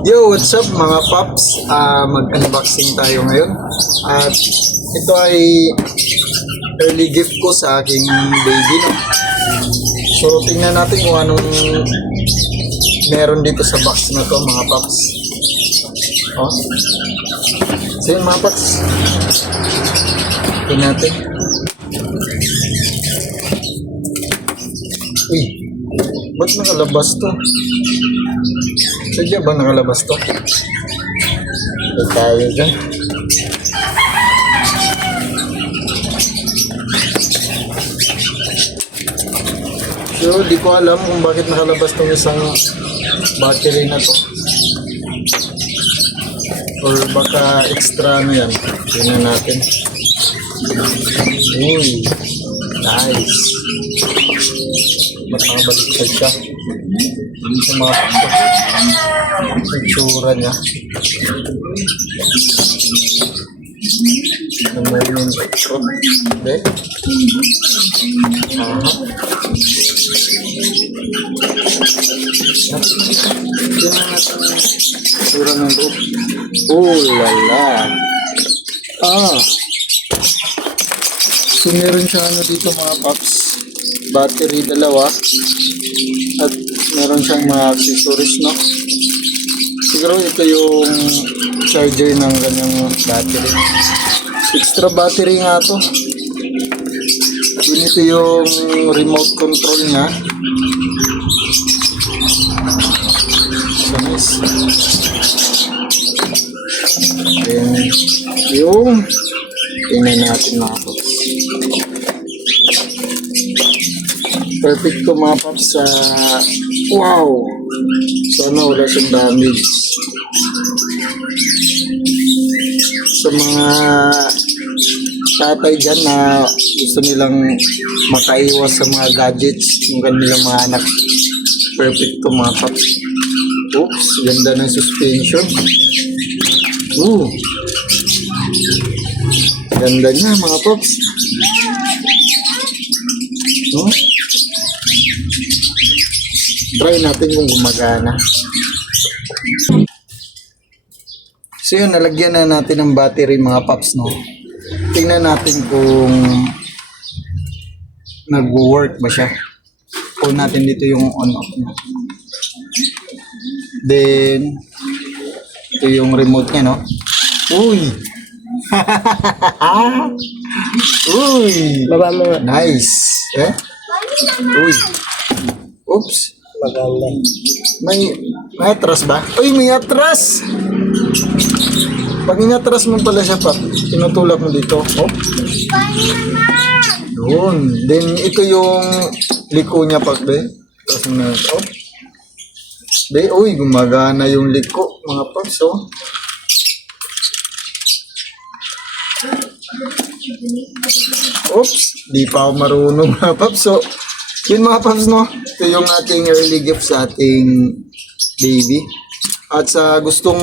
Yo, what's up mga paps? Mag-unboxing tayo ngayon. At ito ay early gift ko sa aking baby. No? So, tingnan natin kung anong meron dito sa box na to mga paps. Oh. So yun mga paps. Tingnan natin. Uy, ba't nakalabas to? Sadya ba nakalabas to? Ito tayo dyan. So, di ko alam kung bakit nakalabas tong isang battery na to. Or baka extra ano yan. Tingnan natin. Uy, nice. Ba't nakabaliktad siya? Ano sa mga itsura niya? Ano mo yung intro? Hindi? Aha. Tingnan natin yung itsura ng loob. Oh lala. So meron siya ano dito mga paps. Battery dalawa. At meron siyang mga accessories, no? Siguro ito yung charger ng ganyang battery. Extra battery nga to. Ito yung remote control niya. So nice. Then yung tingnan natin mga paps. Perfect to mga paps sa wow! Sana wala siyang damage. Sa mga tatay dyan na gusto nilang makaiwas sa mga gadgets ng kanilang mga anak, perfect to mga paps. Oops, ganda ng suspension. Ganda niya mga paps. Try natin kung gumagana. So yun, nalagyan na natin ng battery mga paps, no? Tingnan natin kung nag-work ba siya. Pull natin dito yung on-off niya. Then, ito yung remote niya, no? Uy! Uy! Baba mo nga. Nice! Eh? Uy! Oops! Maganda. May atras ba? Uy, may atras! Pag inatras mo pala siya, Pap, tinutulak mo dito. Oh. Yun. Then, ito yung liko niya, Pap, be. Tapos na, oh. Be, uy, gumagana yung liko, mga Paps, oh. Oops, di pa ako marunong, mga Paps, oh. Yun mga Paps, no? Ito yung ating early gift sa ating baby. At sa gustong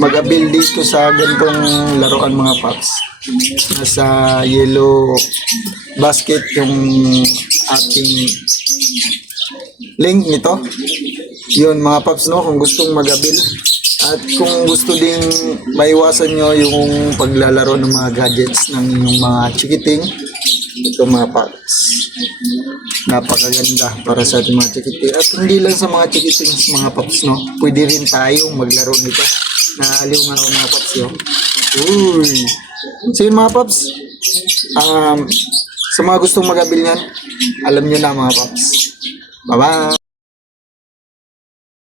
mag-abil dito sa ganitong laruan mga Paps, nasa yellow basket yung ating link nito. Yun mga Paps, no? Kung gustong mag-abil. At kung gusto ding maiwasan nyo yung paglalaro ng mga gadgets ng inyong mga chikiting, ito mga Paps. Napakaganda para sa ating mga chikiting. At hindi lang sa mga chikiting mga Paps, no? Pwede rin tayong maglaro nito. Naaliw nga ako mga Paps, yo. Uy! So yun mga Paps, sa mga gustong mag-abil yan, alam nyo na mga Paps. Bye-bye!